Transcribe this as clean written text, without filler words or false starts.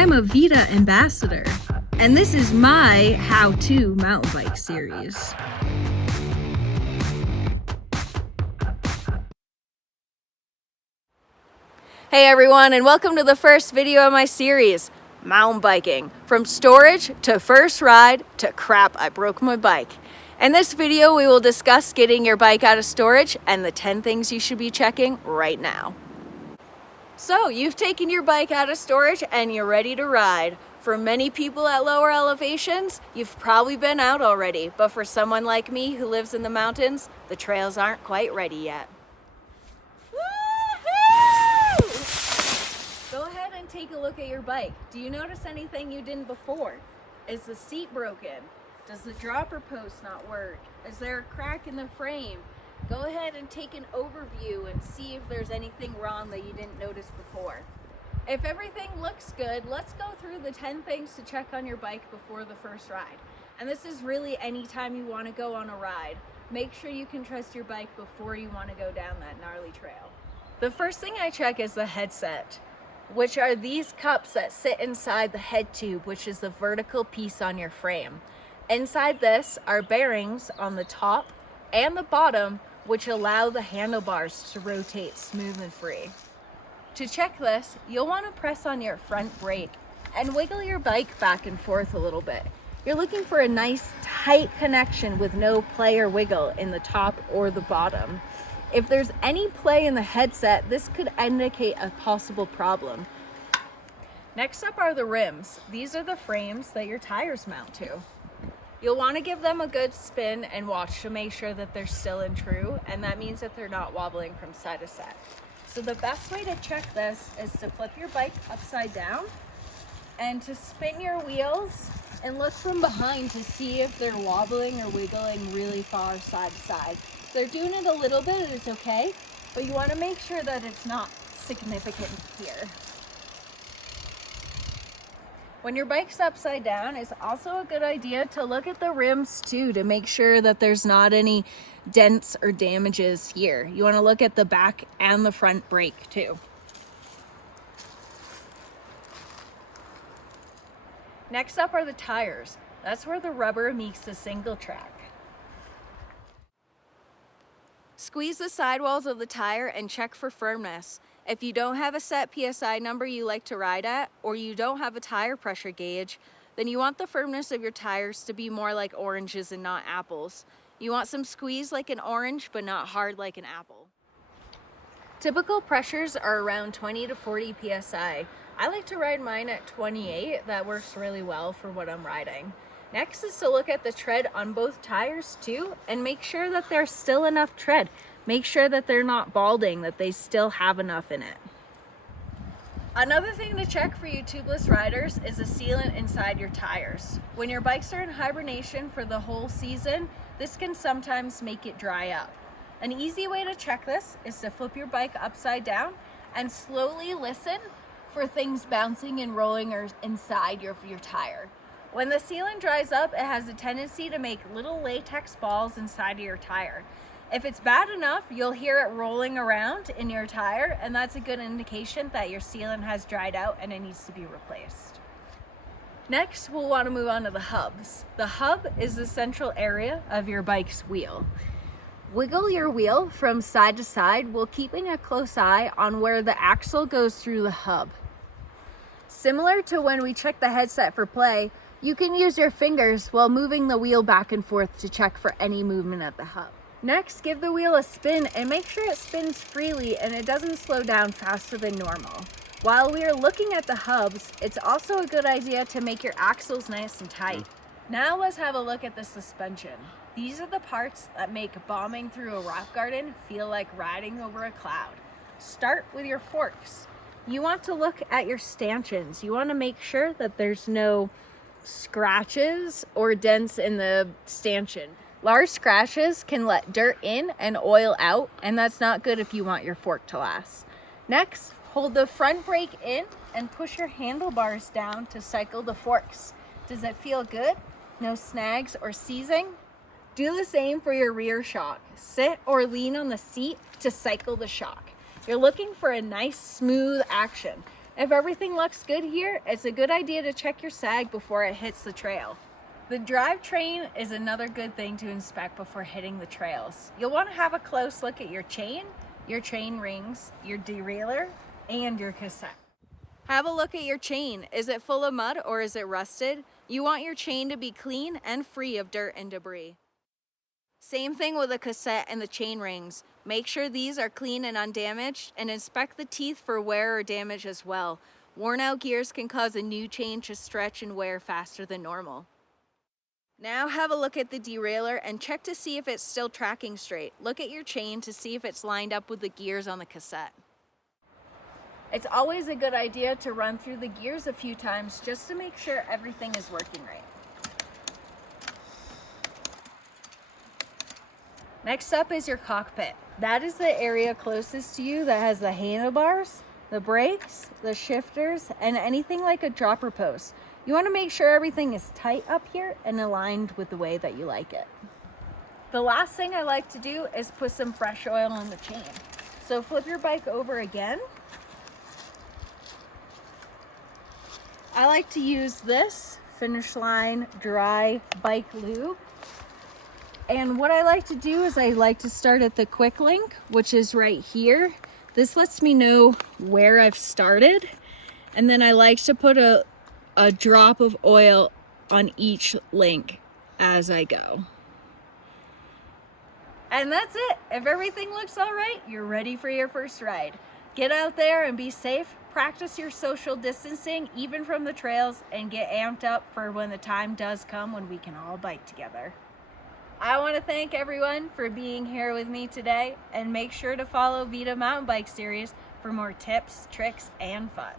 I'm a VIDA ambassador, and this is my how-to mountain bike series. Hey everyone, and welcome to the first video of my series, mountain biking. From storage to first ride to crap, I broke my bike. In this video, we will discuss getting your bike out of storage and the 10 things you should be checking right now. So, you've taken your bike out of storage and you're ready to ride. For many people at lower elevations, you've probably been out already, but for someone like me who lives in the mountains, the trails aren't quite ready yet. Go ahead and take a look at your bike. Do you notice anything you didn't before? Is the seat broken? Does the dropper post not work? Is there a crack in the frame? Go ahead and take an overview and see if there's anything wrong that you didn't notice before. If everything looks good, let's go through the 10 things to check on your bike before the first ride. And this is really any time you want to go on a ride. Make sure you can trust your bike before you want to go down that gnarly trail. The first thing I check is the headset, which are these cups that sit inside the head tube, which is the vertical piece on your frame. Inside this are bearings on the top and the bottom, which allow the handlebars to rotate smooth and free. To check this, you'll want to press on your front brake and wiggle your bike back and forth a little bit. You're looking for a nice tight connection with no play or wiggle in the top or the bottom. If there's any play in the headset, this could indicate a possible problem. Next up are the rims. These are the frames that your tires mount to. You'll want to give them a good spin and watch to make sure that they're still and true, and that means that they're not wobbling from side to side. So the best way to check this is to flip your bike upside down and to spin your wheels and look from behind to see if they're wobbling or wiggling really far side to side. If they're doing it a little bit, it's okay, but you want to make sure that it's not significant here. When your bike's upside down, it's also a good idea to look at the rims too to make sure that there's not any dents or damages here. You want to look at the back and the front brake too. Next up are the tires. That's where the rubber meets the single track. Squeeze the sidewalls of the tire and check for firmness. If you don't have a set PSI number you like to ride at, or you don't have a tire pressure gauge, then you want the firmness of your tires to be more like oranges and not apples. You want some squeeze like an orange, but not hard like an apple. Typical pressures are around 20 to 40 PSI. I like to ride mine at 28. That works really well for what I'm riding. Next is to look at the tread on both tires too, and make sure that there's still enough tread. Make sure that they're not balding, that they still have enough in it. Another thing to check for you tubeless riders is the sealant inside your tires. When your bikes are in hibernation for the whole season, this can sometimes make it dry up. An easy way to check this is to flip your bike upside down and slowly listen for things bouncing and rolling inside your tire. When the sealant dries up, it has a tendency to make little latex balls inside of your tire. If it's bad enough, you'll hear it rolling around in your tire, and that's a good indication that your sealant has dried out and it needs to be replaced. Next, we'll want to move on to the hubs. The hub is the central area of your bike's wheel. Wiggle your wheel from side to side while keeping a close eye on where the axle goes through the hub. Similar to when we check the headset for play, you can use your fingers while moving the wheel back and forth to check for any movement at the hub. Next, give the wheel a spin and make sure it spins freely and it doesn't slow down faster than normal. While we are looking at the hubs, it's also a good idea to make your axles nice and tight. Now let's have a look at the suspension. These are the parts that make bombing through a rock garden feel like riding over a cloud. Start with your forks. You want to look at your stanchions. You want to make sure that there's no scratches or dents in the stanchion. Large scratches can let dirt in and oil out, and that's not good if you want your fork to last. Next, hold the front brake in and push your handlebars down to cycle the forks. Does it feel good? No snags or seizing? Do the same for your rear shock. Sit or lean on the seat to cycle the shock. You're looking for a nice smooth action. If everything looks good here, it's a good idea to check your sag before it hits the trail. The drivetrain is another good thing to inspect before hitting the trails. You'll want to have a close look at your chain rings, your derailleur, and your cassette. Have a look at your chain. Is it full of mud or is it rusted? You want your chain to be clean and free of dirt and debris. Same thing with the cassette and the chain rings. Make sure these are clean and undamaged, and inspect the teeth for wear or damage as well. Worn out gears can cause a new chain to stretch and wear faster than normal. Now have a look at the derailleur and check to see if it's still tracking straight. Look at your chain to see if it's lined up with the gears on the cassette. It's always a good idea to run through the gears a few times just to make sure everything is working right. Next up is your cockpit. That is the area closest to you that has the handlebars, the brakes, the shifters, and anything like a dropper post. You want to make sure everything is tight up here and aligned with the way that you like it. The last thing I like to do is put some fresh oil on the chain. So flip your bike over again. I like to use this Finish Line Dry Bike Lube. And what I like to do is I like to start at the quick link, which is right here. This lets me know where I've started. And then I like to put a drop of oil on each link as I go. And that's it. If everything looks all right, you're ready for your first ride. Get out there and be safe. Practice your social distancing, even from the trails, and get amped up for when the time does come when we can all bike together. I want to thank everyone for being here with me today, and make sure to follow VIDA Mountain Bike Series for more tips, tricks, and fun.